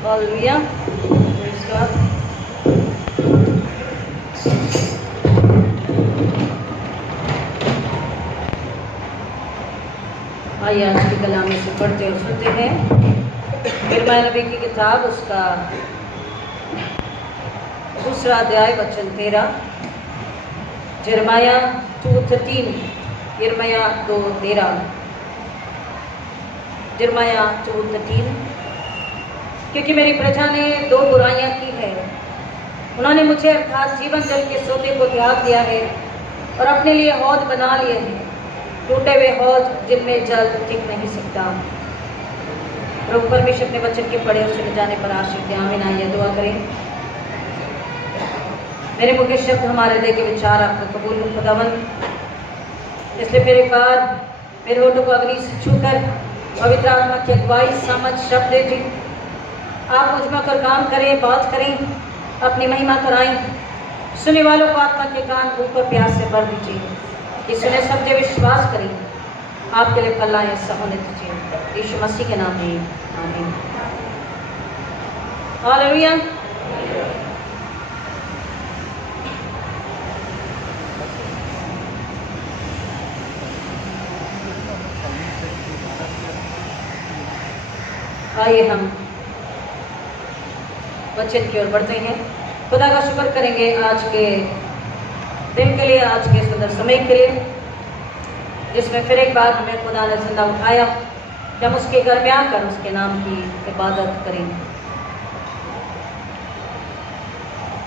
Hallelujah. Praise God. आइए आज की कलाम में से पढ़ते और सुनते हैं। यिर्मयाह नबी की किताब उसका 2 अध्याय वचन 13। यिर्मयाह 2:13। यिर्मयाह 2:13। यिर्मयाह 2:13। क्योंकि मेरी प्रजा ने 2 बुराइयां की है। उन्होंने मुझे अर्थात जीवन जल के सोते को त्याग दिया है और अपने लिए हौद बना लिए हैं, टूटे हुए हौद जिनमें जल टिक नहीं सकता। प्रभु परमेश्वर अपने वचन के पढ़े और सुने जाने पर आशीष दे। आमीन। आइए दुआ करें। मेरे मुख के शब्द हमारे हृदय के विचार आपको कबूल हो खुदावंद, इसलिए फिर एक बार मेरे होठों को अग्नि से छूकर पवित्र आत्मा की अगुवाई समझ शब्द दे जी। आप मुझ में कर काम करें, बात करें, अपनी महिमा कराएं। सुनने वालों को आत्मा के कान भूख और प्यास से भर दीजिए कि सुने समझे विश्वास करें, आपके लिए फल लाएं। ऐसा होने दीजिए यीशु मसीह के नाम में आमीन। हालेलुया। आइए हम वचन की ओर बढ़ते हैं। खुदा का शुक्र करेंगे आज के दिन के लिए, आज के सुंदर समय के लिए, जिसमें फिर एक बार हमें खुदा ने जिंदा उठाया कि हम उसके घर में आकर उसके नाम की इबादत करें।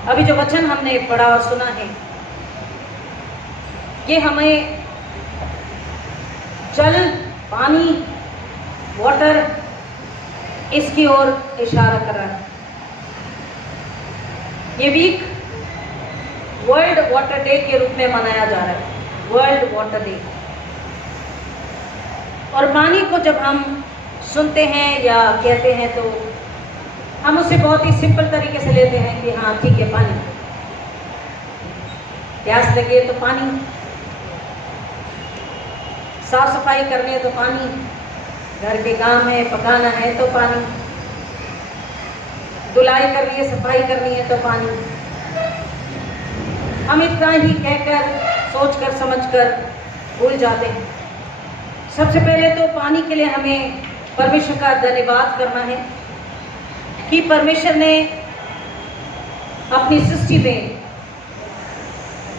अभी जो वचन हमने पढ़ा और सुना है, ये हमें जल, पानी, वाटर, इसकी ओर इशारा कर रहा है। ये वीक वर्ल्ड वाटर डे के रूप में मनाया जा रहा है, वर्ल्ड वाटर डे। और पानी को जब हम सुनते हैं या कहते हैं तो हम उसे बहुत ही सिंपल तरीके से लेते हैं कि हाँ ठीक है, पानी, प्यास लगी है तो पानी, साफ सफाई करनी है तो पानी, घर के काम है, पकाना है तो पानी, धुलाई करनी है, सफाई करनी है तो पानी। हम इतना ही कहकर, सोचकर, समझकर भूल जाते हैं। सबसे पहले तो पानी के लिए हमें परमेश्वर का धन्यवाद करना है कि परमेश्वर ने अपनी सृष्टि में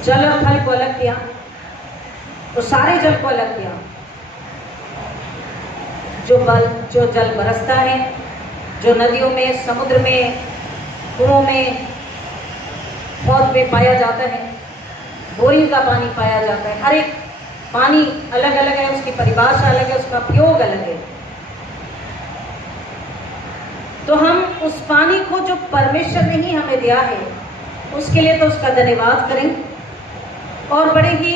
जल और थल को अलग किया, तो सारे जल को अलग किया। जो जल बरसता है, जो नदियों में, समुद्र में, कुओं में, पौध में पाया जाता है, बोरिंग का पानी पाया जाता है। हर एक पानी अलग अलग है, उसकी परिभाषा अलग है, उसका उपयोग अलग है। तो हम उस पानी को जो परमेश्वर ने ही हमें दिया है, उसके लिए तो उसका धन्यवाद करें और बड़े ही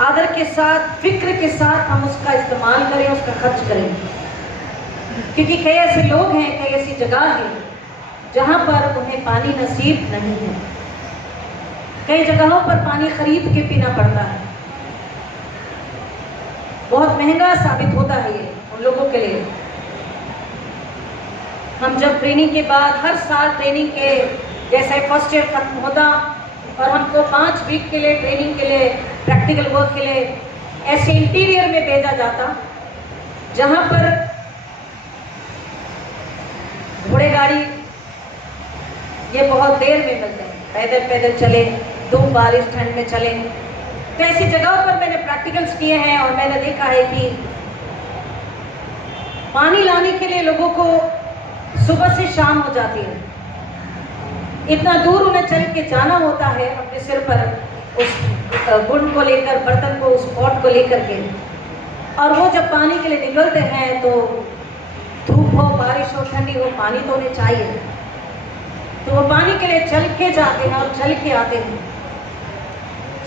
आदर के साथ, फिक्र के साथ हम उसका इस्तेमाल करें, उसका खर्च करें। क्योंकि कई ऐसे लोग हैं, कई ऐसी जगह है जहां पर उन्हें पानी नसीब नहीं है। कई जगहों पर पानी खरीद के पीना पड़ता है, बहुत महंगा साबित होता है ये उन लोगों के लिए। हम जब ट्रेनिंग के बाद, हर साल ट्रेनिंग के जैसे फर्स्ट ईयर खत्म होता और हमको 5 वीक के लिए ट्रेनिंग के लिए, प्रैक्टिकल वर्क के लिए ऐसे इंटीरियर में भेजा जाता जहां पर घोड़े गाड़ी ये बहुत देर में मिलते हैं, पैदल पैदल चले, धूप बारिश ठंड में चले। तो ऐसी जगहों पर मैंने प्रैक्टिकल्स किए हैं और मैंने देखा है कि पानी लाने के लिए लोगों को सुबह से शाम हो जाती है। इतना दूर उन्हें चल के जाना होता है अपने सिर पर उस गुण को लेकर, बर्तन को, उस पॉट को लेकर के। और वो जब पानी के लिए निकलते हैं तो धूप हो, बारिश हो, ठंडी हो, पानी तो उन्हें चाहिए। तो वो पानी के लिए चल के जाते हैं और चल के आते हैं।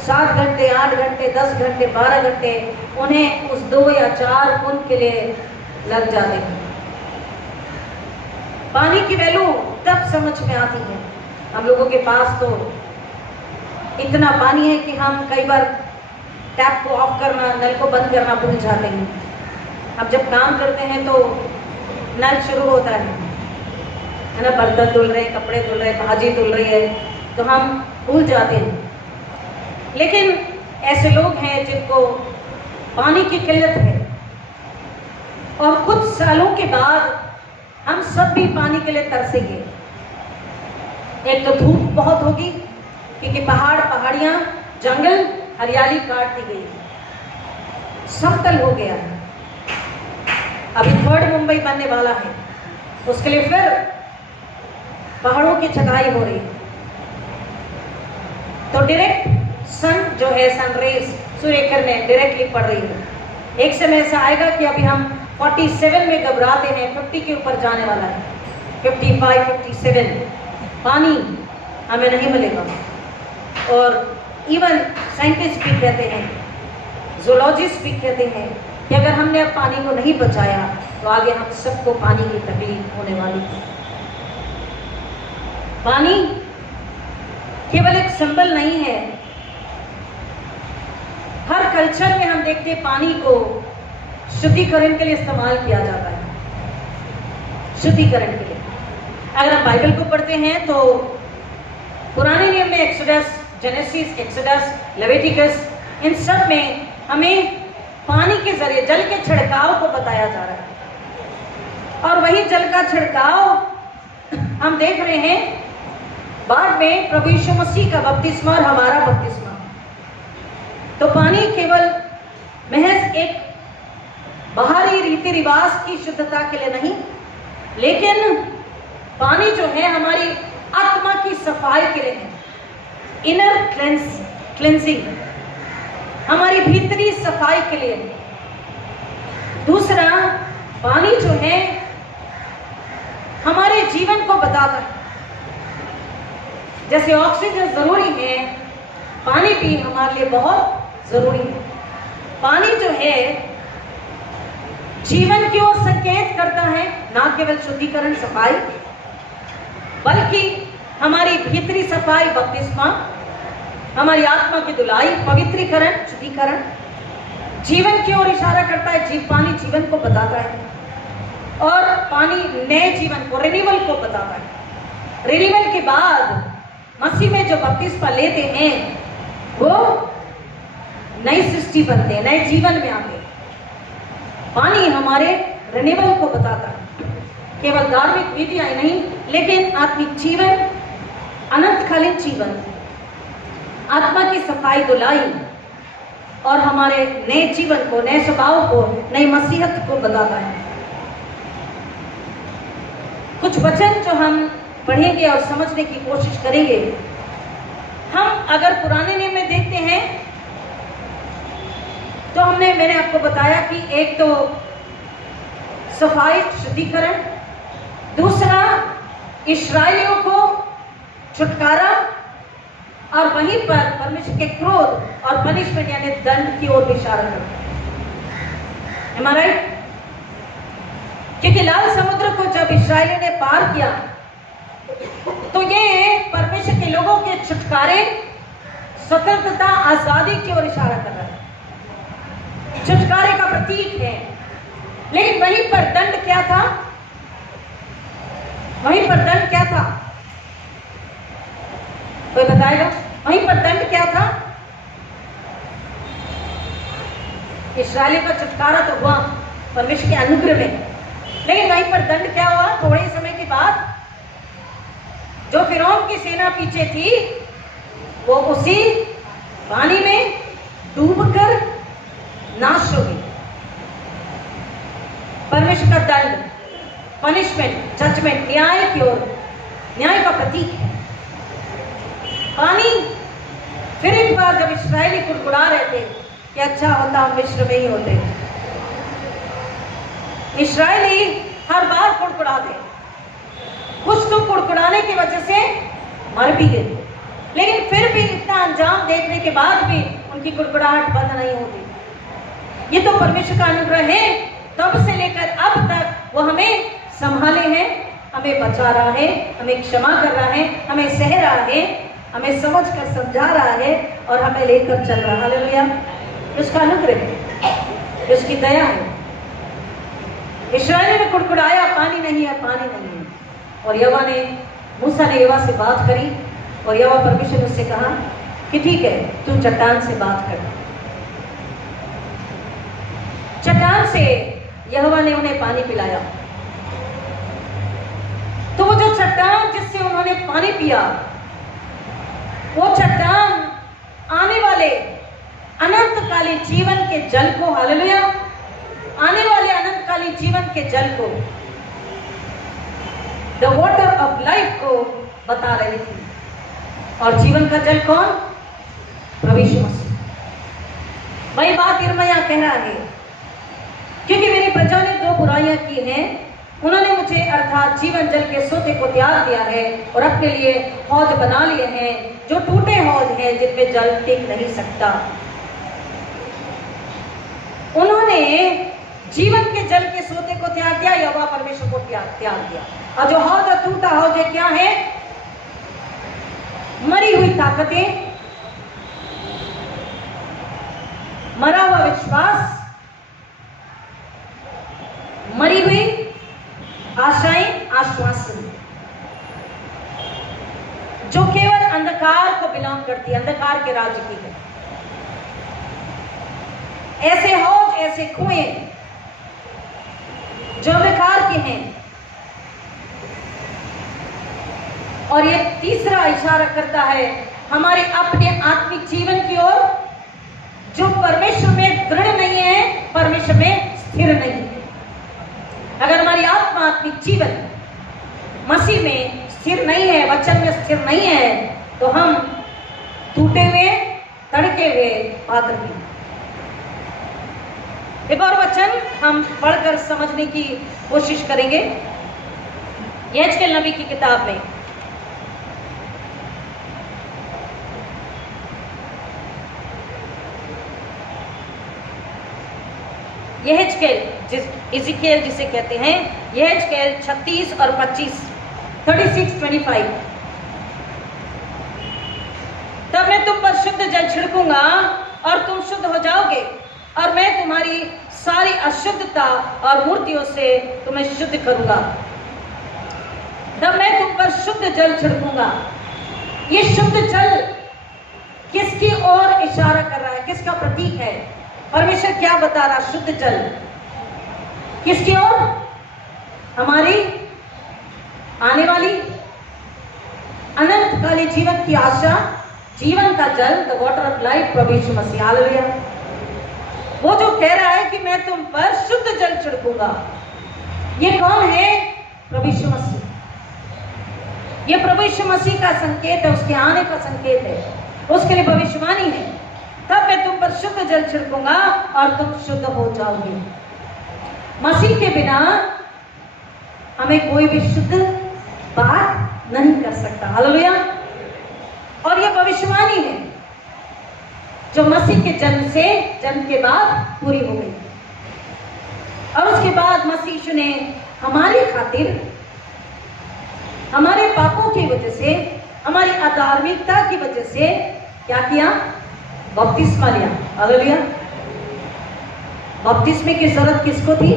7 घंटे, 8 घंटे, 10 घंटे, 12 घंटे उन्हें उस 2 या 4 गुण के लिए लग जाते हैं। पानी की वैल्यू तब समझ में आती है। हम लोगों के पास तो इतना पानी है कि हम कई बार टैप को ऑफ करना, नल को बंद करना भूल जाते हैं। अब जब काम करते हैं तो नल शुरू होता है ना, बर्तन धुल रहे, कपड़े धुल रहे, भाजी धुल रही है, तो हम भूल जाते हैं। लेकिन ऐसे लोग हैं जिनको पानी की किल्लत है, और कुछ सालों के बाद हम सब भी पानी के लिए तरसेंगे। एक तो धूप बहुत होगी, क्योंकि पहाड़, पहाड़ियां, जंगल, हरियाली काट दी गई, समतल हो गया है। अभी 3rd मुंबई बनने वाला है, उसके लिए फिर पहाड़ों की छटाई हो रही है। तो डायरेक्ट सन जो है, सनरेज, सूर्य किरणें डायरेक्टली पड़ रही है। एक समय ऐसा आएगा कि अभी हम 47 में घबराते हैं, 50 के ऊपर जाने वाला है, 55, 57। पानी हमें नहीं मिलेगा। और इवन साइंटिस्ट भी कहते हैं, जूलॉजिस्ट भी कहते हैं कि अगर हमने अब पानी को नहीं बचाया तो आगे हम सबको पानी की तकलीफ होने वाली है। पानी केवल एक सिंबल नहीं है। हर कल्चर में हम देखते हैं पानी को शुद्धिकरण के लिए इस्तेमाल किया जाता है, शुद्धिकरण के लिए। अगर हम बाइबल को पढ़ते हैं तो पुराने नियम में एक्सोडस, जेनेसिस, एक्सोडस, लेविटिकस, इन सब में हमें पानी के जरिए जल के छिड़काव को बताया जा रहा है। और वही जल का छिड़काव हम देख रहे हैं बाद में प्रभु यीशु मसीह का बपतिस्मा और हमारा बपतिस्मा। तो पानी केवल महज एक बाहरी रीति रिवाज की शुद्धता के लिए नहीं, लेकिन पानी जो है हमारी आत्मा की सफाई के लिए है, इनर क्लेंजिंग, हमारी भीतरी सफाई के लिए। दूसरा, पानी जो है हमारे जीवन को बताता है। जैसे ऑक्सीजन जरूरी है, पानी भी हमारे लिए बहुत जरूरी है। पानी जो है जीवन की ओर संकेत करता है, ना केवल शुद्धिकरण, सफाई, बल्कि हमारी भीतरी सफाई, बपतिस्मा, हमारी आत्मा की धुलाई, पवित्रीकरण, शुद्धिकरण, जीवन की ओर इशारा करता है। पानी जीवन को बताता है, और पानी नए जीवन को, रिन्यूअल को बताता है। रिन्यूअल के बाद मसीह में जो बपतिस्मा लेते हैं वो नई सृष्टि बनते हैं, नए जीवन में आते हैं। पानी हमारे रिन्यूअल को बताता है, केवल धार्मिक विधियां नहीं, लेकिन आत्मिक जीवन, अनंतकालीन जीवन, आत्मा की सफाई, धुलाई, और हमारे नए जीवन को, नए स्वभाव को, नई मसीहत को बताता है। कुछ वचन जो हम पढ़ेंगे और समझने की कोशिश करेंगे। हम अगर पुराने नियम में देखते हैं तो मैंने आपको बताया कि एक तो सफाई, शुद्धिकरण, दूसरा इस्राएलियों को छुटकारा, और वहीं पर परमेश्वर के क्रोध और पनिशमेंट यानी दंड की ओर इशारा करता है। Am I right? क्योंकि लाल समुद्र को जब इस्राएलियों ने पार किया तो ये परमेश्वर के लोगों के छुटकारे, स्वतंत्रता, आजादी की ओर इशारा कर रहा है, छुटकारे का प्रतीक है। लेकिन वहीं पर दंड क्या था? वहीं पर दंड क्या था? कोई बताएगा? वहीं पर दंड क्या था? इस्राएली का छुटकारा तो हुआ परमेश्वर के अनुग्रह में, लेकिन वहीं पर दंड क्या हुआ? थोड़े समय के बाद जो फिरौन की सेना पीछे थी वो उसी पानी में डूबकर नाश हो गई। परमेश्वर का दंड, पनिशमेंट, जजमेंट, न्याय की ओर, न्याय का प्रतीक है पानी। फिर एक बार जब इस्राएली कुड़कुड़ा रहे थे कि अच्छा होता हम मिस्र में ही होते, इस्राएली हर बार कुड़कुड़ाते, कुछ तो कुड़कुड़ाने की वजह से मर भी गए, लेकिन फिर भी इतना अंजाम देखने के बाद भी उनकी कुड़कुड़ाहट बंद नहीं होती। ये तो परमेश्वर का अनुग्रह है। तब से लेकर अब तक वो हमें संभाले हैं, हमें बचा रहा है, हमें क्षमा कर रहा है, हमें सह रहा है, हमें समझ कर समझा रहा है और हमें लेकर चल रहा है। हालेलुया! उसका अनुग्रह है, उसकी दया है। इस्राएलियों ने कुड़कुड़ाया, पानी नहीं है, पानी नहीं है। और यहोवा ने, मूसा ने यहोवा से बात करी और यहोवा परमेश्वर ने उससे कहा कि ठीक है, तू चट्टान से बात कर। चट्टान से यहोवा ने उन्हें पानी पिलाया। तो वो जो चट्टान जिससे उन्होंने पानी पिया, वो चट्टान आने वाले अनंतकालीन जीवन के जल को, हालेलुया, आने वाले अनंतकालीन जीवन के जल को, द वाटर ऑफ लाइफ को बता रही थी। और जीवन का जल कौन? प्रभु यीशु मसीह। वही बात यिर्मयाह कह रहा है, क्योंकि मेरी प्रजा ने दो बुराइयां की हैं, उन्होंने मुझे अर्थात जीवन जल के सोते को त्याग दिया है और अपने लिए हौज बना लिए हैं, जो टूटे हौज हैं जिनमें जल टिक नहीं सकता। उन्होंने जीवन के जल के सोते को त्याग दिया, यहोवा परमेश्वर को त्याग दिया। और जो हौज और टूटा हौज है क्या है? मरी हुई ताकतें, मरा हुआ विश्वास, मरी हुई आशाएं, आश्वासन, जो केवल अंधकार को बिलोंग करती है, अंधकार के राज्य की है। ऐसे हौज, ऐसे कुएं जो अंधकार के हैं। और ये तीसरा इशारा करता है हमारे अपने आत्मिक जीवन की ओर, जो परमेश्वर में दृढ़ नहीं है, परमेश्वर में स्थिर नहीं है। अगर हमारी आत्मिक जीवन मसीह में स्थिर नहीं है, वचन में स्थिर नहीं है, तो हम टूटे हुए, तड़के हुए पात्र हैं। एक और वचन हम पढ़कर समझने की कोशिश करेंगे यहेजकेल नबी की किताब में। यहेजकेल, इज़िकिएल जिसे कहते हैं, यहेजकेल 36 और 25, 36-25। तब मैं तुम पर शुद्ध जल छिड़कूंगा और तुम शुद्ध हो जाओगे, और मैं तुम्हारी सारी अशुद्धता और मूर्तियों से तुम्हें शुद्ध करूंगा। तब मैं तुम पर शुद्ध जल छिड़कूंगा। ये शुद्ध जल किसकी ओर इशारा कर रहा है? किसका प्रतीक है? परमेश्वर क्या बता रहा? शुद्ध जल किसकी ओर? हमारी आने वाली अनंतकालीन जीवन की आशा, जीवन का जल, द वाटर ऑफ लाइफ, प्रभु यीशु मसीह। हालेलुया। वो जो कह रहा है कि मैं तुम पर शुद्ध जल छिड़कूंगा, ये कौन है? प्रभु यीशु मसीह। ये प्रभु यीशु मसीह का संकेत है, उसके आने का संकेत है, उसके लिए भविष्यवाणी है। तब मैं तुम पर शुद्ध जल छिड़कूंगा और तुम शुद्ध हो जाओगे। मसीह के बिना हमें कोई भी शुद्ध बात नहीं कर सकता। हालेलुया। और यह भविष्यवाणी है जो मसीह के जन्म के बाद पूरी हो गई। और उसके बाद मसीह यीशु ने हमारी खातिर, हमारे पापों की वजह से, हमारी अधार्मिकता की वजह से क्या किया? बपतिस्मा लिया। हालेलुया। बपतिस्मे की जरूरत किसको थी?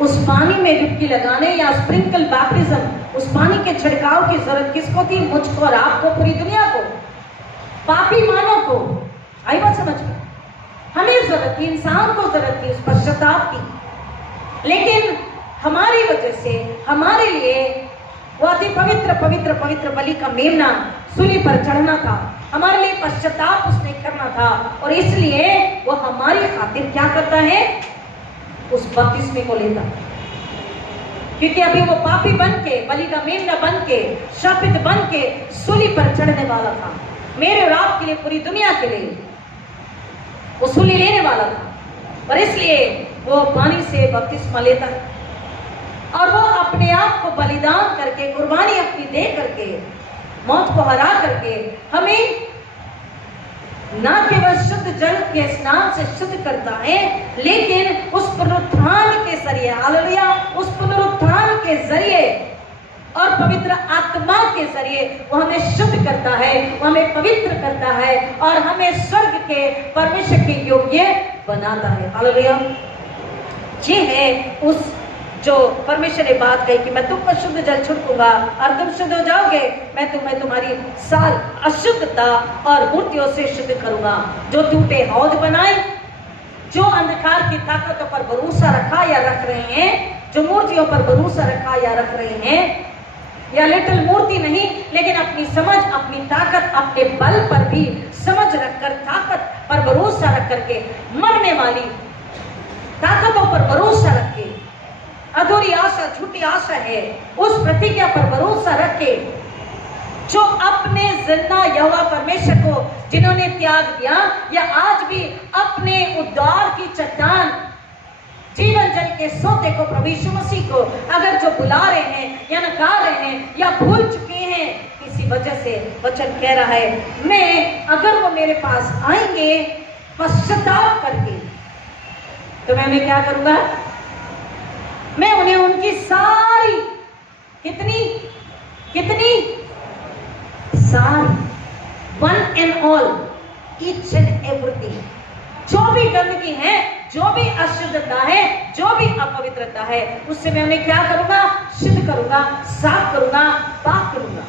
उस पानी में डुबकी लगाने या स्प्रिंकल बैप्टिज्म, उस पानी के छिड़काव की जरूरत किसको थी? मुझको और आपको, पूरी दुनिया को, पापी मानव को। आई बात समझ में? हमें जरूरत थी, इंसान को जरूरत थी उस पश्चाताप की। लेकिन हमारी वजह से, हमारे लिए वो अति पवित्र पवित्र पवित्र बलि का मेमना सूली पर चढ़ना था। हमारे लिए पश्चाताप उसने करना था, और इसलिए वो हमारी खातिर क्या करता है? उस बपतिस्मे को लेता। क्योंकि अभी वो पापी बन के, बलि का मेमना बन के, शापित बन के सूली पर चढ़ने वाला था। मेरे और आपके लिए, पूरी दुनिया के लिए वो सूली लेने वाला था। और इसलिए वो पानी से बपतिस्मा लेता है, और वो अपने आप को बलिदान करके, कुर्बानी अपनी दे करके, मौत को हरा करके हमें न केवल शुद्ध जल के स्नान से शुद्ध करता है, लेकिन उस पुनरुत्थान के जरिए, हालेलुया, उस पुनरुत्थान के जरिए और पवित्र आत्मा के जरिए वो हमें शुद्ध करता है, वो हमें पवित्र करता है, और हमें स्वर्ग के परमेश्वर के योग्य बनाता है। हालेलुया। ये है उस जो परमेश्वर ने बात कही कि मैं तुम पर शुद्ध जल छिड़कूंगा और तुम शुद्ध हो जाओगे, मैं तुम्हें तुम्हारी सारी अशुद्धता और मूर्तियों से शुद्ध करूंगा। जो टूटे हौज बनाए, जो अंधकार की ताकतों पर भरोसा रखा या रख रहे हैं, जो मूर्तियों पर भरोसा रखा या रख रहे हैं, या लिटिल मूर्ति नहीं लेकिन अपनी समझ, अपनी ताकत, अपने बल पर भी समझ रखकर, ताकत पर भरोसा रख करके, मरने वाली ताकतों पर भरोसा रख के, अधूरी आशा, झूठी आशा है, उस प्रतिज्ञा पर भरोसा रख के, जो अपने जिंदा यहोवा परमेश्वर को जिन्होंने त्याग दिया, या आज भी अपने उद्धार की चट्टान जीवन जल के सोते को, प्रभु यीशु मसीह को अगर जो बुला रहे हैं या नकार रहे हैं या भूल चुके हैं किसी वजह से, वचन कह रहा है मैं, अगर वो मेरे पास आएंगे पश्चाताप करके, तो मैं क्या करूंगा? मैं उन्हें उनकी सारी, कितनी सारी, one and all, each and everything, जो भी गंदगी है, जो भी अशुद्धता है, जो भी अपवित्रता है, उससे मैं उन्हें क्या करूंगा? शुद्ध करूंगा, साफ करूंगा, पाक करूंगा,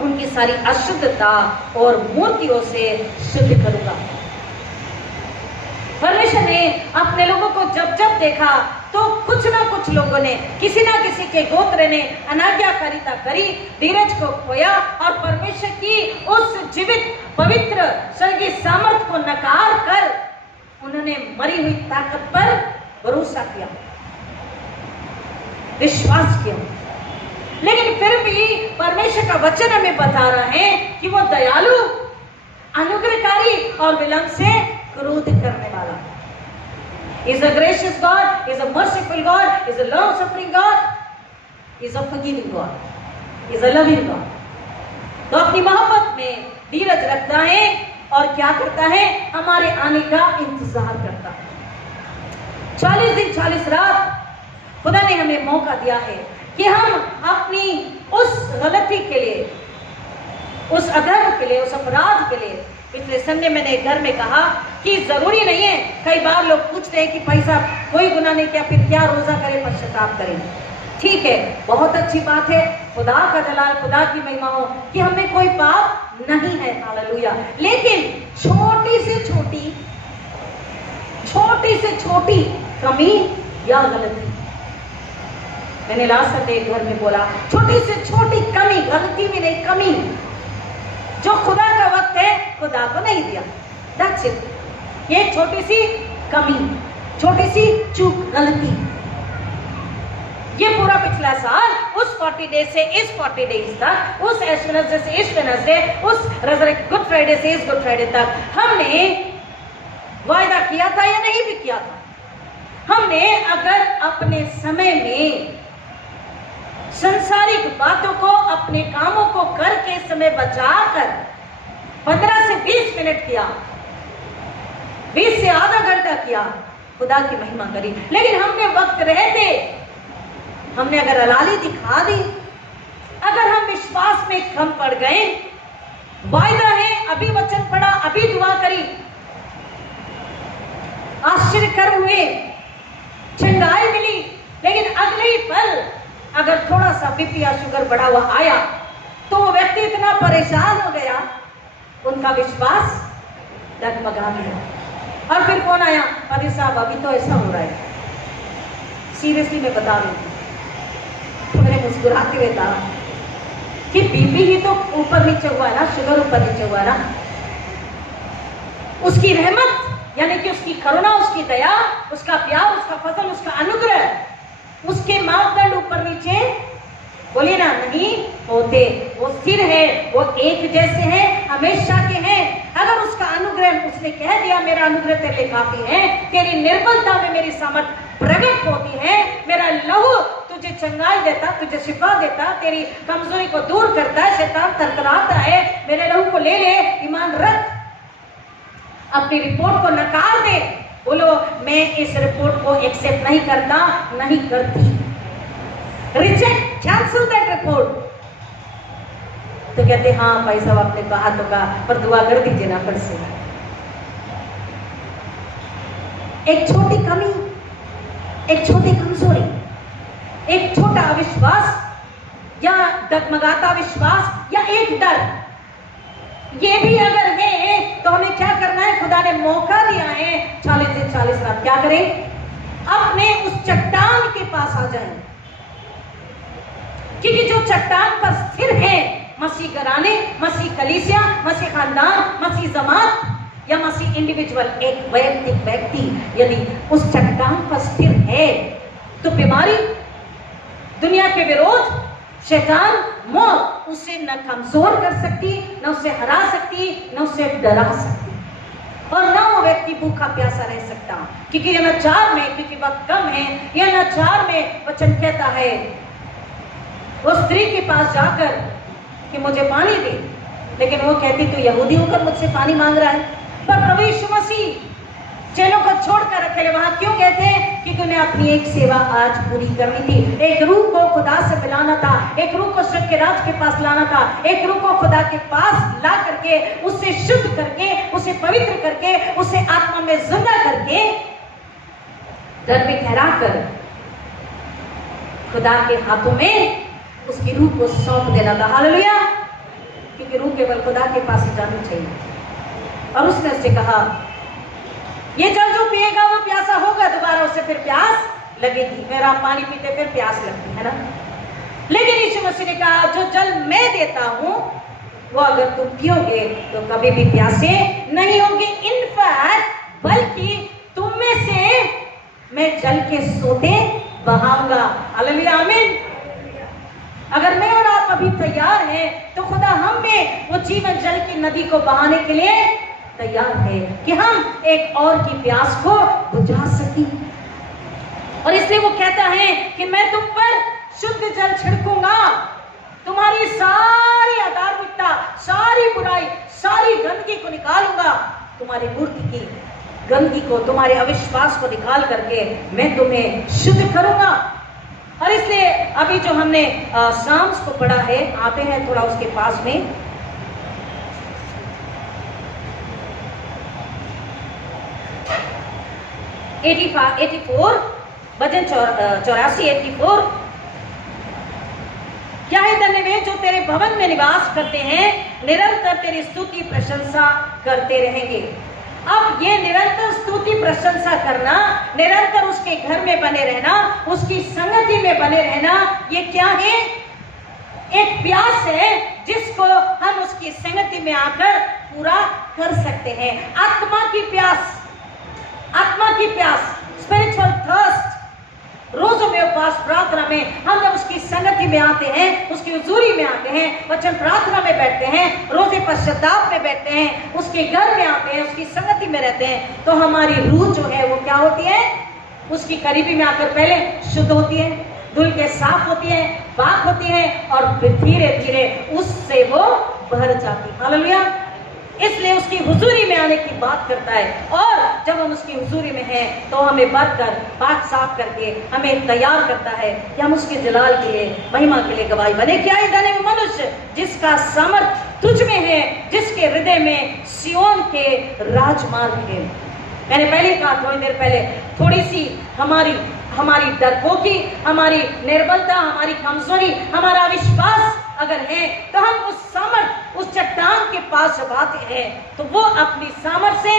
उनकी सारी अशुद्धता और मूर्तियों से शुद्ध करूंगा। परमेश्वर ने अपने लोगों को जब जब देखा तो कुछ ना कुछ लोगों ने, किसी ना किसी के गोत्र ने अनाज्ञाकारिता करी, धीरज को खोया और परमेश्वर की उस जीवित पवित्र स्वर्गीय सामर्थ को नकार कर उन्होंने मरी हुई ताकत पर भरोसा किया, विश्वास किया। लेकिन फिर भी परमेश्वर का वचन हमें बता रहा है कि वो दयालु, अनुग्रहकारी और विलंब से क्रोध करने वाला। Is a gracious God, is a merciful God, is a long-suffering God, is a forgiving God, is a loving God। तो अपनी मोहब्बत में धीरज रखता है और क्या करता है? हमारे आने का इंतजार करता है। 40 दिन 40 रात खुदा ने हमें मौका दिया है कि हम अपनी उस गलती के लिए, उस अधर्म के लिए, उस अपराध के लिए, पिछले संडे मैंने घर में कहा कि जरूरी नहीं है, कई बार लोग पूछते हैं कि भाई साहब कोई गुनाह नहीं किया, फिर क्या रोजा करें, पश्चाताप करें? ठीक है, बहुत अच्छी बात है, खुदा का जलाल, खुदा की महिमा हो कि हमें कोई पाप नहीं है, हालेलुया। लेकिन छोटी से छोटी कमी या गलती, मैंने लास्ट संडे घर में बोला, छोटी से छोटी कमी, गलती भी नहीं, कमी, जो खुदा का वक्त है खुदा को नहीं दिया, दैट्स इट। ये छोटी सी कमी, छोटी सी चूक, गलती, ये पूरा पिछला साल उस 40 डेज से इस 40 डेज तक, उस एश वेडनेसडे से इस वेडनेसडे, उस रेजरेक्ट गुड फ्राइडे से इस गुड फ्राइडे तक हमने वायदा किया था या नहीं भी किया था? हमने अगर अपने समय में संसारिक बातों को, अपने कामों को करके समय बचाकर 15 से 20 मिनट किया, 20 से आधा घंटा किया, खुदा की महिमा करी। लेकिन हमने वक्त रहते, हमने अगर हलाली दिखा दी, अगर हम विश्वास में कम पड़ गए, वायदा है, अभी वचन पढ़ा, अभी दुआ करी, आश्चर्य कर्म हुए, चंगाई मिली, लेकिन अगले ही पल अगर थोड़ा सा बीपी या शुगर बढ़ा हुआ आया तो वो व्यक्ति इतना परेशान हो गया, उनका विश्वास डगमगा गया। और फिर फोन आया, अरे साहब अभी तो ऐसा हो रहा है, सीरियसली मैं बता रही हूँ। तो मैंने मुस्कुराते हुए कहा कि बीपी ही तो ऊपर नीचे हुआ है ना, शुगर ऊपर नीचे हुआ है ना, उसकी रहमत यानी कि उसकी करुणा, उसकी दया, उसका प्यार, उसका फजल, उसका अनुग्रह, उसके मापदंड ऊपर नीचे बोलिए ना नहीं होते, वो स्थिर है, वो एक जैसे हैं, हमेशा के हैं। अगर उसका अनुग्रह, उसने कह दिया मेरा अनुग्रह तेरे लिए काफी है, तेरी निर्बलता में मेरी सामर्थ प्रकट होती है, मेरा लहू तुझे चंगाई देता, तुझे शिफा देता, तेरी कमजोरी को दूर करता है, शैतान थरथराता है, मेरे लहू को ले ले, ईमान रख, अपनी रिपोर्ट को नकार दे, बोलो मैं इस रिपोर्ट को एक्सेप्ट नहीं करता, नहीं करती, रिजेक्ट, कैंसिल दैट रिपोर्ट। तो कहते हाँ भाई साहब आपने कहा तो कहा, पर दुआ कर दीजिए ना फिर से। एक छोटी कमी, एक छोटी कमजोरी, एक छोटा अविश्वास या डगमगाता विश्वास या एक डर, ये भी अगर है तो हमें क्या करना है? खुदा ने मौका दिया है 40 दिन 40 रात, क्या करें? अपने उस चट्टान के पास आ जाएं, क्योंकि जो चट्टान पर स्थिर है, मसीह घराने, मसीह कलीसिया, मसीह खानदान, मसीह जमात या मसीह इंडिविजुअल, एक वैयक्तिक व्यक्ति यदि उस चट्टान पर स्थिर है तो बीमारी, दुनिया के विरोध, शैतान, मौत उसे न कमजोर कर सकती, न उसे हरा सकती, न उसे डरा सकती, और न वो व्यक्ति भूखा प्यासा रह सकता। क्योंकि यह लाचार में, क्योंकि वक्त कम है, यह लाचार में वचन कहता है वो स्त्री के पास जाकर कि मुझे पानी दे, लेकिन वो कहती तो यहूदी होकर मुझसे पानी मांग रहा है। पर प्रभु यीशु मसीह चेलों को छोड़कर रखे वहां क्यों कहते हैं? क्योंकि उन्हें अपनी एक सेवा आज पूरी करनी थी। एक रूह को खुदा से मिलाना था, एक रूह को स्वर्ग के राज के पास लाना था, एक रूह को खुदा के पास ला करके उसे शुद्ध करके, उसे पवित्र करके, उसे आत्मा में जिंदा करके घर में ठहरा कर खुदा के हाथों में उसकी रूह को सौंप देना था। हालेलुया! क्योंकि रूह केवल खुदा के पास ही जानी चाहिए। और उसने उससे कहा ये जल जो पिएगा वो प्यासा होगा, दोबारा उसे फिर प्यास लगेगी। फिर आप पानी पीते फिर प्यास लगती है ना। लेकिन यीशु मसीह ने कहा जो जल मैं देता हूं वो अगर तुम पियोगे तो कभी भी प्यासे नहीं होगे। इनफैक्ट बल्कि तुम में से मैं जल के सोते बहाऊंगा। हालेलुया, आमीन। अगर मैं और आप अभी तैयार हैं तो खुदा हम में वो जीवन जल की नदी को बहाने के लिए तैयार है कि हम एक और की प्यास को बुझा सकें। और इसलिए वो कहता है कि मैं तुम पर शुद्ध जल छिड़कूंगा, तुम्हारी सारी अधार्मिकता, सारी बुराई, सारी गंदगी को निकालूंगा, तुम्हारी मूर्ति की गंदगी को, तुम्हारे अविश्वास को निकाल करके मैं तुम्हें शुद्ध करूंगा। और इसलिए अभी जो हमने साम्स को पढ़ा है, आते हैं थोड़ा उसके पास में, भजन 84 84। क्या है धन्य वे जो तेरे भवन में निवास करते हैं, निरंतर तेरी स्तुति प्रशंसा करते रहेंगे। अब ये निरंतर स्तुति प्रशंसा करना, निरंतर उसके घर में बने रहना, उसकी संगति में बने रहना, ये क्या है? एक प्यास है जिसको हम उसकी संगति में आकर पूरा कर सकते हैं। आत्मा की प्यास, आत्मा की प्यास, स्पिरिचुअल थर्स्ट। रोजों में उपवास प्रार्थना में हम जब उसकी संगति में आते हैं, उसकी हुजूरी में आते हैं, वचन प्रार्थना में बैठते हैं, रोजे पश्चाताप में बैठते हैं, उसके घर में आते हैं, उसकी संगति में रहते हैं, तो हमारी रूह जो है वो क्या होती है? उसकी करीबी में आकर पहले शुद्ध होती है, धुल के साफ होती है, पाक होती है, और फिर धीरे धीरे उससे वो भर जाती। हालेलुया! इसलिए उसकी हुजूरी में आने की बात करता है। और जब हम उसकी हुजूरी में हैं तो हमें भरकर, पाक साफ करके हमें तैयार करता है कि हम उसके जलाल के लिए, महिमा के लिए गवाही बने। क्या है धन्य मनुष्य जिसका सामर्थ तुझ में है, जिसके हृदय में सियोन के राजमार्ग है। मैंने पहले कहा, थोड़ी देर पहले, थोड़ी सी हमारी डरपोकी, हमारी निर्बलता, हमारी कमजोरी, हमारा विश्वास अगर है तो हम उस सामर्थ, उस चट्टान के पास जब आते हैं तो वो अपनी सामर्थ से,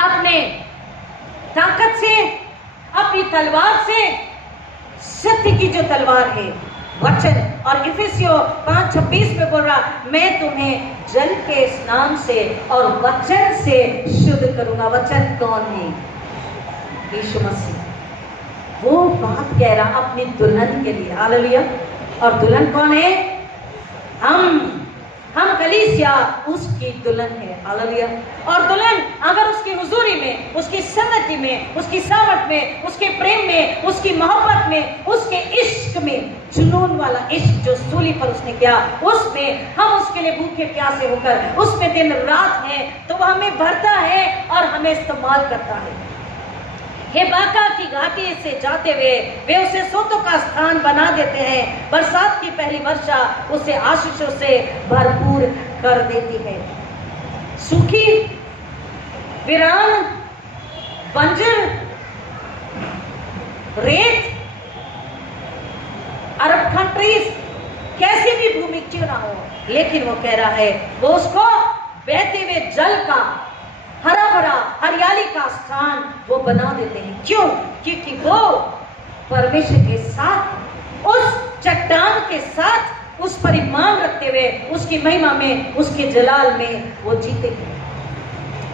अपने ताकत से, अपनी तलवार से, सत्य की जो तलवार है वचन, और इफिसियों 5:26 में बोल रहा, मैं तुम्हें जल के स्नान से और वचन से शुद्ध करूंगा। वचन कौन है? यीशु मसीह। वो बात कह रहा अपनी दुल्हन के लिए। हालेलुया! और दुल्हन कौन है? हम कलीसिया उसकी दुल्हन है। हालेलुया! और दुल्हन अगर उसकी हुजूरी में, उसकी संगति में, उसकी सामर्थ में, उसके प्रेम में, उसकी मोहब्बत में, उसके इश्क में, जुनून वाला इश्क जो सूली पर उसने किया, उसमें हम उसके लिए भूखे प्यासे होकर उसमें दिन रात हैं, तो वह हमें भरता है और हमें इस्तेमाल करता है। हे बाका की घाटी से जाते हुए वे उसे सोतों का स्थान बना देते हैं। बरसात की पहली वर्षा उसे आशीषों से भरपूर कर देती है। सूखी, वीरान, बंजर रेत, अरब कंट्रीज, कैसी भी भूमि क्यों ना हो, लेकिन वो कह रहा है वो उसको बहते हुए जल का, हरा भरा हरियाली का स्थान वो बना देते हैं। क्यों? क्योंकि वो परमेश्वर के साथ, उस चट्टान के साथ, उस पर ईमान रखते हुए उसकी महिमा में, उसके जलाल में वो जीते हैं।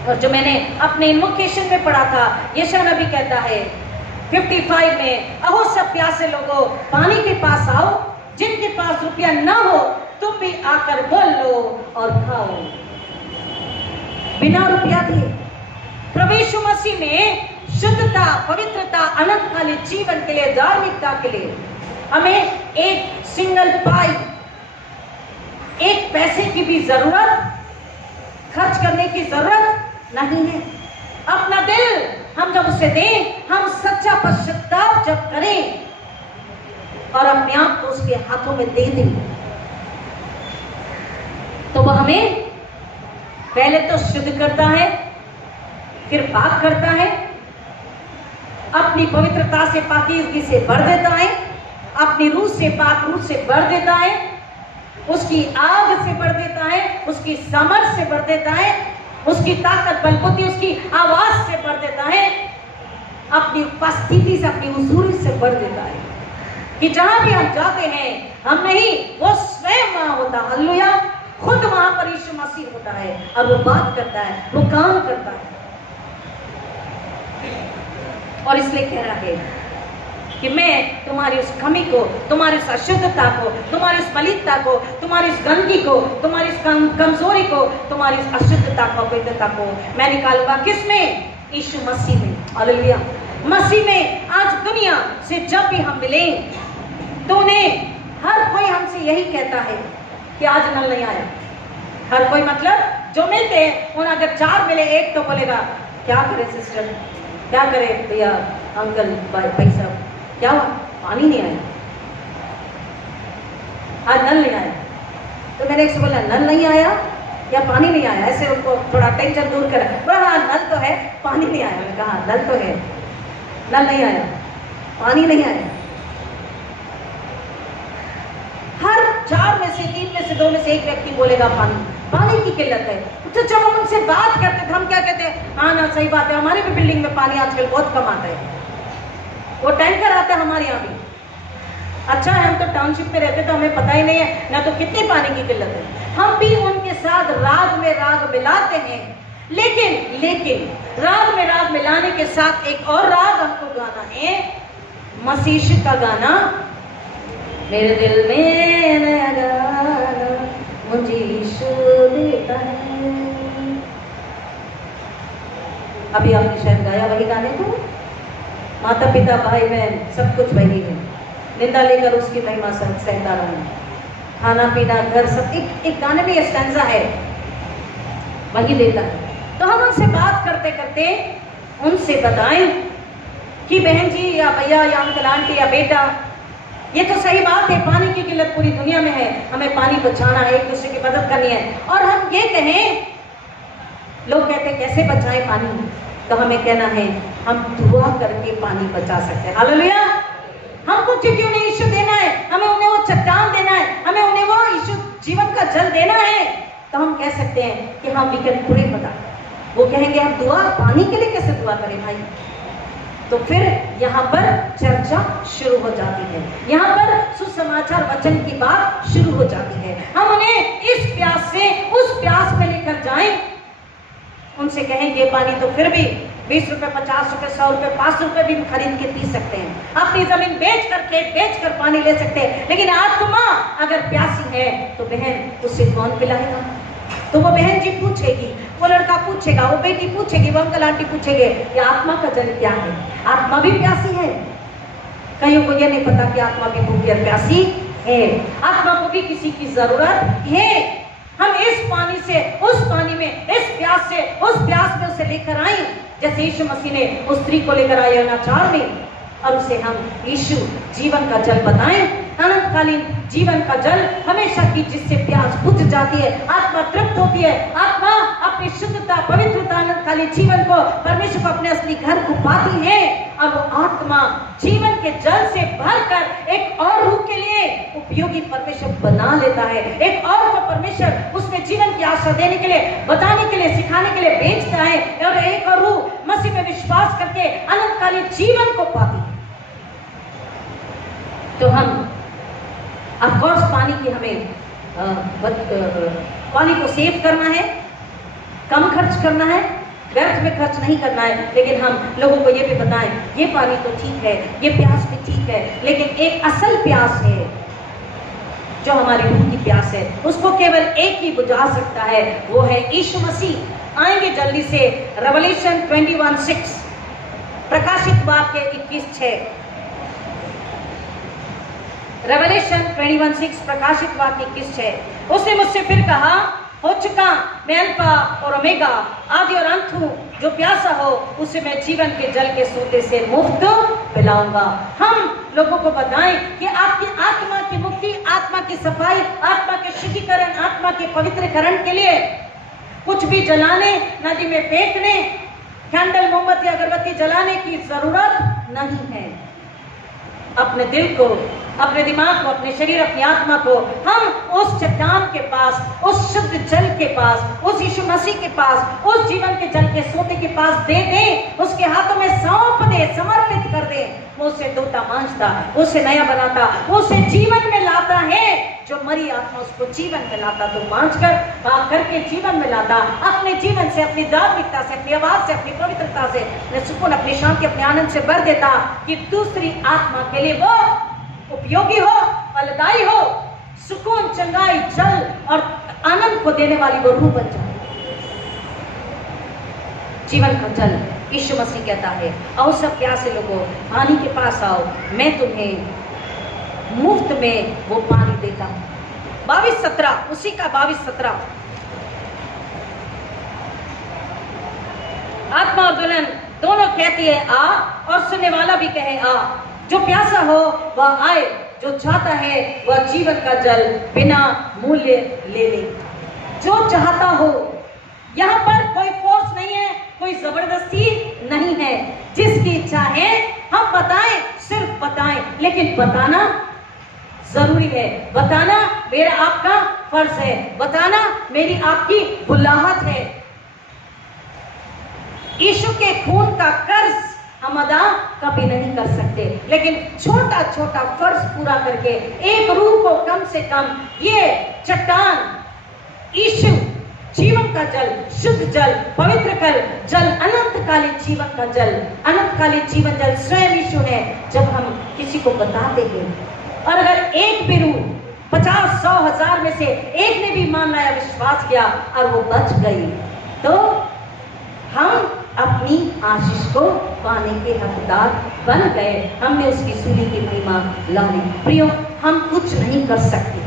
और जो मैंने अपने इन्वोकेशन में पढ़ा था, यशायाह नबी कहता है 55 में, अहो सब प्यासे लोगों पानी के पास आओ, जिनके पास रुपया ना हो तुम भी आकर बोल लो और खाओ। बिना रुपया दिए प्रभु यीशु मसीह ने शुद्धता, पवित्रता, अनंतकालीन जीवन के लिए, धार्मिकता के लिए हमें एक सिंगल पाई, एक पैसे की भी जरूरत, खर्च करने की जरूरत नहीं है। अपना दिल हम जब उसे दें, हम सच्चा पश्चाताप जब करें और अपने आप को उसके हाथों में दे दें, तो वह हमें पहले तो शुद्ध करता है, फिर पाक करता है, अपनी पवित्रता से, पाकीज़गी से भर देता है, अपनी रूह से, पाक रूह से भर देता है, उसकी आग से भर देता है, उसकी सामर्थ से भर देता है, उसकी ताकत, बलबुद्धि, उसकी आवाज से भर देता है, अपनी उपस्थिति से, अपनी हुजूरी से भर देता है कि जहां भी हम जाते हैं, हम नहीं, वो स्वयं वहां होता। हालेलुया। खुद वहां पर यीशु मसीह होता है और वो बात करता है, वो काम करता है। और इसलिए कह रहा है कि मैं तुम्हारी उस कमी को, तुम्हारी उस अशुद्धता को, तुम्हारी उस मलिनता को, तुम्हारी इस गंदगी को, तुम्हारी इस कमजोरी को, तुम्हारी इस अशुद्धता को, अपवित्रता को मैं निकालूंगा। किसमें? यीशु मसीह में। हालेलुया। मसीह में। आज दुनिया से जब भी हम मिले तो उन्हें हर कोई हमसे यही कहता है कि आज नल नहीं आया। हर कोई मतलब जो मिलते हैं उन, अगर 4 मिले, एक तो बोलेगा क्या करे सिस्टर, क्या करे भैया, अंकल, भाई साहब, क्या हुआ? पानी नहीं आया, आज नल नहीं आया। तो मैंने एक से बोला नल नहीं आया या पानी नहीं आया, ऐसे उनको थोड़ा टेंशन दूर करा। बोला हाँ नल तो है, पानी नहीं आया। मैंने कहा नल तो है, नल नहीं आया, पानी नहीं आया। हर 4 में से 3 में से 2 में से एक व्यक्ति बोलेगा पानी की किल्लत है। तो जब हम उनसे बात करते थे, हम क्या कहते हैं? हाँ ना, सही बात है, हमारी भी बिल्डिंग में पानी आजकल बहुत कम आता है, वो टैंकर आता है हमारे यहाँ भी। अच्छा है, हम तो टाउनशिप में रहते तो हमें पता ही नहीं है ना तो कितनी पानी की किल्लत है। हम भी उनके साथ राग में राग मिलाते हैं, लेकिन राग में राग मिलाने के साथ एक और राग हमको गाना है, मसीह का गाना, मेरे दिल में नया गाना मुझे यीशु देता है। अभी आपने शायद गाया वही गाने को, माता पिता भाई बहन सब कुछ वही है, निंदा लेकर उसकी महिमा सहता रहूं, खाना पीना घर सब, एक गाने में स्टैंजा है, वही देता है। तो हम उनसे बात करते करते उनसे बताएं कि बहन जी या भैया या अंकल आंटी या बेटा, ये तो सही बात है, पानी की किल्लत पूरी दुनिया में है, हमें पानी बचाना है, एक दूसरे की मदद करनी है। और हम ये कहें, लोग कहते हैं कैसे बचाएं पानी, तो हमें कहना है हम दुआ करके पानी बचा सकते हैं। हालेलुया। हमको क्योंकि उन्हें यीशु देना है, हमें उन्हें वो चट्टान देना है, हमें उन्हें वो यीशु जीवन का जल देना है, तो हम कह सकते हैं कि हम we can pray for that. वो कहेंगे हम दुआ पानी के लिए कैसे दुआ करें भाई? तो फिर यहाँ पर चर्चा शुरू हो जाती है, यहाँ पर सुसमाचार वचन की बात शुरू हो जाती है। हम उन्हें इस प्यास से उस प्यास में लेकर जाएं, उनसे कहेंगे पानी तो फिर भी 20 रुपए, 50 रुपए, 100 रुपए, 500 रुपए भी खरीद के पी सकते हैं, अपनी जमीन बेच कर, खेत बेच कर पानी ले सकते हैं। लेकिन आत्मा अगर प्यासी है तो बहन उसे कौन पिलाएगा? तो वो बहन जी पूछेगी, वो लड़का पूछेगा, वो बेटी पूछेगी, वो अंकल आंटी पूछेंगे कि आत्मा का जल क्या है? आत्मा भी प्यासी है। कईयों को ये नहीं पता कि आत्मा भी भूखी और प्यासी है, आत्मा को भी किसी की जरूरत है। हम इस पानी से उस पानी में, इस प्यास से उस प्यास में उसे लेकर आए, जैसे यीशु मसीह ने उस स्त्री को लेकर आए यूहन्ना 4 में, और उसे हम यीशु जीवन का जल बताएं, अनंतकालीन जीवन का जल, हमेशा की जिससे प्यास बुझ जाती है, आत्मा तृप्त होती है, आत्मा अपनी शुद्धता, पवित्रता, अनंतकालीन जीवन को, परमेश्वर को अपने असली घर को पाती है और वो आत्मा जीवन के जल से भरकर एक और रूह के लिए उपयोगी परमेश्वर बना लेता है। एक और को परमेश्वर उसमें जीवन की आशा देने के लिए, बताने के लिए, सिखाने के लिए भेजता है और एक और रूह मसीह में विश्वास करके अनंतकालीन जीवन को पाती है। तो हम ऑफकोर्स पानी की हमें पानी को सेव करना है, कम खर्च करना है, व्यर्थ में खर्च नहीं करना है, लेकिन हम लोगों को ये भी बताएं ये पानी तो ठीक है, ये प्यास भी ठीक है, लेकिन एक असल प्यास है जो हमारी रूह की प्यास है, उसको केवल एक ही बुझा सकता है, वो है यीशु मसीह। आएंगे जल्दी से रेवलेशन 21:6, प्रकाशित वाक्य 21:6, रेवलेशन 21:6, प्रकाशित वाक्य 21:6। उसने मुझसे फिर कहा, हो चुका, मैं अल्फा और ओमेगा, आदि और अंत हूँ, जो प्यासा हो उसे मैं जीवन के जल के सोते से मुफ्त पिलाऊंगा। हम लोगों को बताएं कि आपकी आत्मा की मुक्ति, आत्मा की सफाई, आत्मा के शुद्धिकरण, आत्मा के पवित्रकरण के लिए कुछ भी जलाने, नदी में फेंकने, कैंडल, मोमबत्ती, अगरबत्ती जलाने की जरूरत नहीं है। अपने दिल को, अपने दिमाग को, अपने शरीर, अपनी आत्मा को हम उस चट्टान के पास, उस शुद्ध जल के पास, उस यीशु मसीह के पास, उस जीवन के जल के सोते के पास दे दें, उसके हाथों में सौंप दे, समर्पित कर दे। वो उसे धोता, मांजता, उसे नया बनाता, उसे जीवन में लाता है। जो मरी आत्मा उसको जीवन में लाता, तो मांझ कर पाक करके जीवन में लाता, अपने जीवन से, अपनी धार्मिकता से, अपनी आवाज से, अपनी पवित्रता से, अपने सुकून, अपनी शांति, अपने आनंद से भर देता कि दूसरी आत्मा के लिए वो उपयोगी हो, फलदायी हो, सुकून, चंगाई, जल और आनंद को देने वाली वो रूह बन जाए। जीवन का जल यीशु मसीह कहता है, आओ सब प्यासे लोगों, पानी के पास आओ, मैं तुम्हें मुफ्त में वो पानी देता हूं। 22:17, उसी का 22:17, आत्मा और दुल्हन दोनों कहती है आ, और सुनने वाला भी कहे आ। जो प्यासा हो वह आए, जो चाहता है वह जीवन का जल बिना मूल्य ले ले। जो चाहता हो, यहाँ पर कोई फोर्स नहीं है, कोई जबरदस्ती नहीं है। जिसकी इच्छा है हम बताएं, सिर्फ बताएं, लेकिन बताना जरूरी है। बताना मेरा आपका फर्ज है, बताना मेरी आपकी बुलाहट है। यीशु के खून का कर्ज हम अदा कभी नहीं कर सकते, लेकिन छोटा छोटा फर्ज पूरा करके एक रूह को कम से कम, ये चट्टान यीशु, जीवन का जल, शुद्ध जल, पवित्र जल, अनंतकालीन जीवन का जल, अनंतकालीन जीवन जल स्वयं यीशु है। जब हम किसी को बताते हैं, और अगर एक भी रूह 50, 100, 1000 में से एक ने भी मान लाया, विश्वास किया और वो बच गई, तो हम अपनी आशीष को पाने के हकदार बन गए। हमने उसकी सूली की महिमा ला ली। प्रियो, हम कुछ नहीं कर सकते,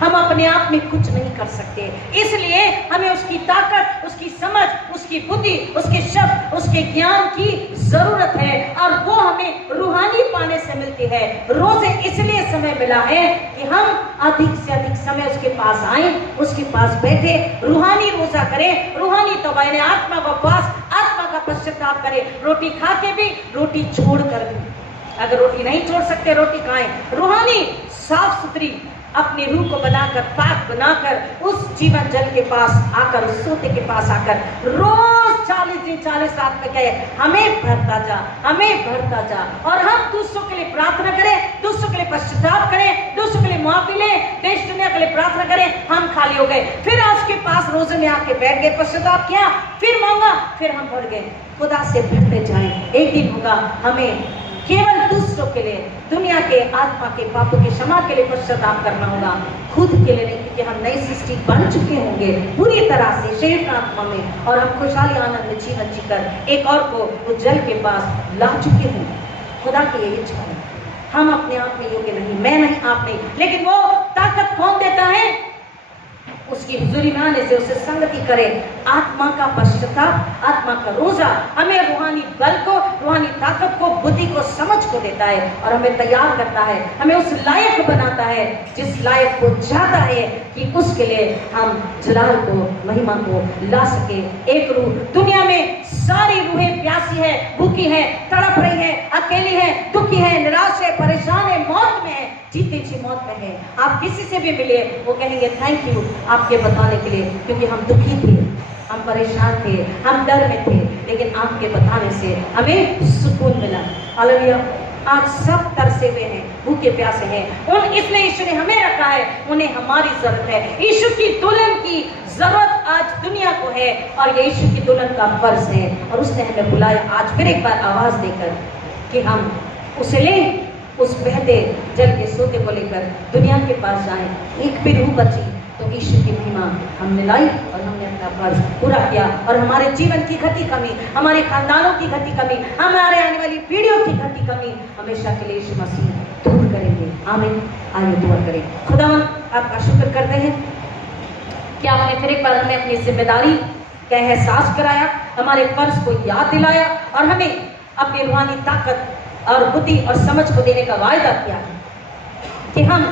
हम अपने आप में कुछ नहीं कर सकते, इसलिए हमें उसकी ताकत, उसकी समझ, उसकी बुद्धि, उसके शब्द, उसके ज्ञान की जरूरत है, और वो हमें रूहानी पाने से मिलती है। रोजे इसलिए समय मिला है कि हम अधिक से अधिक समय उसके पास आए, उसके पास बैठे, रूहानी रोजा करें, रूहानी तौबा, आत्मा का उपवास, आत्मा का पश्चाताप करें, रोटी खा के भी, रोटी छोड़ कर भी। अगर रोटी नहीं छोड़ सकते, रोटी खाएं, रूहानी साफ सुथरी अपनी रूह को बनाकर, पाक बनाकर, उस जीवन जल के पास आकर, उस सोते के पास आकर रोज 40 दिन 40 रात में कहे, हमें भरता जा, हमें भरता जा। और हम दूसरों के लिए प्रार्थना करें, दूसरों के लिए पश्चाताप करें, दूसरों के लिए माफी लें, देश दुनिया के लिए प्रार्थना करें। हम खाली हो गए, फिर उसके पास रोजे में आके बैठ गए, पश्चाताप किया, फिर मांगा, फिर हम भर गए। खुदा से भरते जाएं। एक दिन होगा हमें केवल दूसरों के लिए, दुनिया के, आत्मा के, पापों की क्षमा के लिए पश्चाताप करना होगा, खुद के लिए नहीं, क्योंकि हम नई सृष्टि बन चुके होंगे पूरी तरह से शरीर आत्मा में, और हम खुशहाली आनंद में जीवन जीकर एक और को उस जल के पास ला चुके होंगे। खुदा की यही इच्छा है। हम अपने आप में योग्य नहीं, मैं नहीं, आप नहीं, लेकिन वो ताकत कौन देता है? उसकी हुजूरी में आने से, उससे संगति करें। आत्मा का पश्चाताप, आत्मा का रोजा हमें रूहानी बल को, रूहानी ताकत को, बुद्धि को, समझ को देता है और हमें तैयार करता है, हमें उस लायक बनाता है जिस लायक को चाहता है कि उसके लिए हम जलाल को, महिमा को ला सके। एक रूह, दुनिया में सारी रूहें प्यासी है, भूखी है, तड़प रही है, अकेली है, दुखी है, निराश है, परेशान है, मौत में है, जीते जी मौत में है। आप किसी से भी मिले, वो कहेंगे थैंक यू आपके बताने के लिए, क्योंकि हम दुखी थे, हम परेशान थे, हम डर में थे, लेकिन आपके बताने से हमें सुकून मिला। हालेलुया। आज सब तरसे हुए हैं, भूखे प्यासे हैं, उन इसलिए यीशु ने हमें रखा है, उन्हें हमारी जरूरत है। यीशु की दुल्हन की जरूरत आज दुनिया को है और ये यीशु की दुल्हन का फर्ज है और उसने हमें बुलाया आज फिर एक बार आवाज देकर कि हम उसे लें, उस बहते जल के सोते को लेकर दुनिया के पास जाएं। एक भी रूह बची तो यीशु की महिमा हमने लाई और हमने अपना फर्ज पूरा किया और हमारे जीवन की घटी कमी, हमारे खानदानों की घटी कमी, हमारे आने वाली पीढ़ियों की घटी कमी हमेशा के लिए यीशु मसीह दूर करेंगे। आमीन। आइए दुआ करें। खुदावन आपका शुक्र करते हैं कि आपने फिर एक बार हमें अपनी जिम्मेदारी का एहसास कराया, हमारे फर्ज को याद दिलाया और हमें अपनी रूहानी ताकत और बुद्धि और समझ को देने का वायदा किया कि हम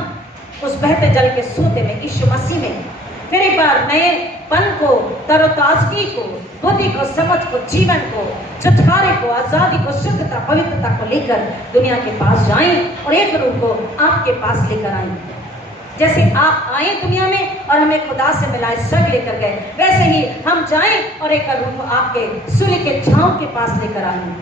उस बहते जल के सोते में, यीशु मसीह में फिर एक बार नए पन को, तरोताजगी को, बुद्धि को, समझ को, जीवन को, छुटकारे को, आजादी को, शुद्धता, पवित्रता को लेकर दुनिया के पास जाएं और एक रूह को आपके पास लेकर आएं। जैसे आप आए दुनिया में और हमें खुदा से मिलाए, स्वर्ग लेकर गए, वैसे ही हम जाएं और एक रूह को आपके सूली के छांव के पास लेकर आएं।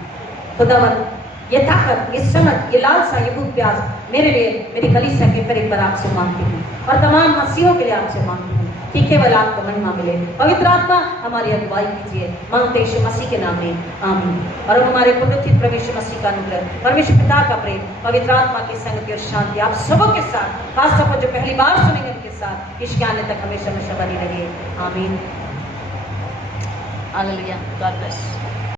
खुदावन ये ताकत, ये समझ, ये लालसा, ये भूख प्यास मेरे लिए, मेरी कलीसिया के फिर एक बार आपसे मांगती हूँ और तमाम मसीहों के लिए आपसे मांगती हूँ कि केवल आपको महिमा मिले। पवित्र आत्मा हमारी अगुवाई कीजिए, मांगते यीशु मसीह के नाम में आमीन। और हमारे पुण्योत्थित प्रभु यीशु मसीह का अनुग्रह, परमेश्वर पिता का प्रेम, पवित्र आत्मा की संगति और शांति आप सबों के साथ, खासतौर पर जो पहली बार सुनेंगे उनके साथ इस आने तक हमेशा हमेशा बनी रहिए। आमीन। हालेलुया। God bless.